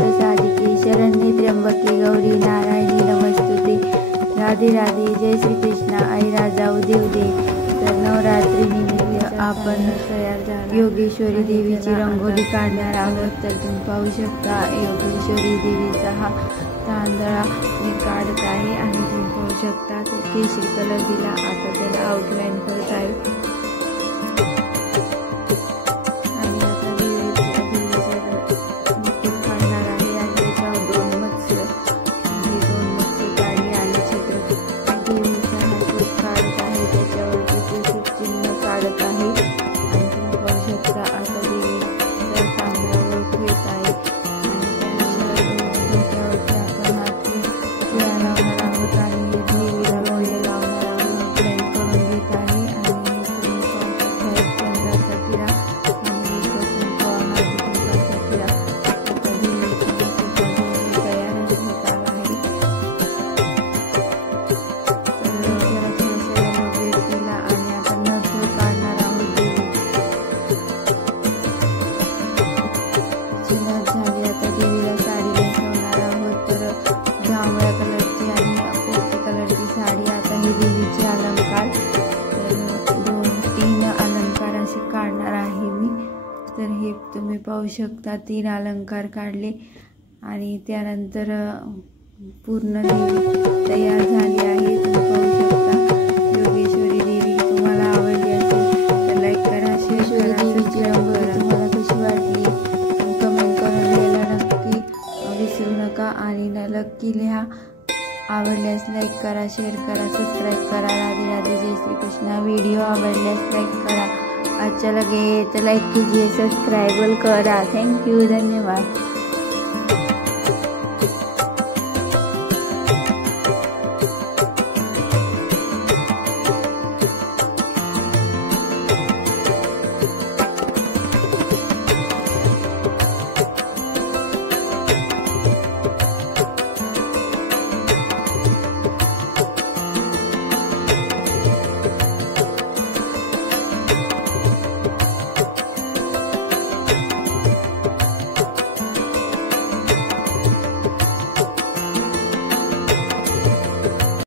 नमोस्तुते साधिके शरण्ये त्र्यंबके गौरी नारायणी नमस्तुते। राधे राधे, जय श्री कृष्ण। आई राजा उदे उदे। तर नवरात्री निमित्त आपण योगेश्वरी देवीची रंगोली काढणार आहोत। तर तुम्ही पाहू शकता योगेश्वरी देवीचा हा तांदळा मी काढत आहे आणि तुम्ही पाहू शकता केशरी कलर दिला। आता त्याला आउटलाईन करत आहे आणि आता देवीचा मुकुट काढणार आहे आणि त्याच्यावर दोन मत्स्य काढले आणि छत्रपती देवीचा मुकुट काढत आहे, त्याच्यावरती शुभ चिन्ह काढत आहे आणि तुम्ही पाहू शकता आता देवीचा तांदळावर ठेवत आहे आणि त्याच्यावरती आपण हाती टिळा लावणार आहोत आणि देवीला गोंडे लावणार आहोत। लाईन करून घेत आहे आणि तुम्ही पाहू शकता एक चंद्राचा टिळा आणि एक कुंकवाचा टिळा आता देवीच्या मुकुटासाठी तयार होत आला आहे। तर त्याला वगैरे केला आणि आता नथ काढणार आहोत देवीची नथ झाली। आता देवीला साडी नेसवणार आहोत। तर जांभळ्या कलरची आणि पोपटी कलरची साडी। आता हे देवीचे अलंकार, तर 2-3 अलंकार असे काढणार आहे मी। तर हे तुम्ही पाहू शकता 3 अलंकार काढले आणि त्यानंतर पूर्ण देवी तयार झाली आहे। तुम्ही पाहू शकता योगेश्वरी देवी। तुम्हाला आवडली असेल तर लाईक करा, शेअर करा, सबस्क्राईब करा। तुम्हाला कशी वाटली कमेंट करून लिहायला नक्की विसरू नका आणि नक्की लिहा। आवडल्यास लाईक करा, शेअर करा, सबस्क्राईब करा। राधे राधे, जय श्री कृष्ण। वीडियो आवडल्यास लाईक करा, अच्छा लगे तो लाइक कीजिए, सब्सक्राइब करा। थैंक यू, धन्यवाद।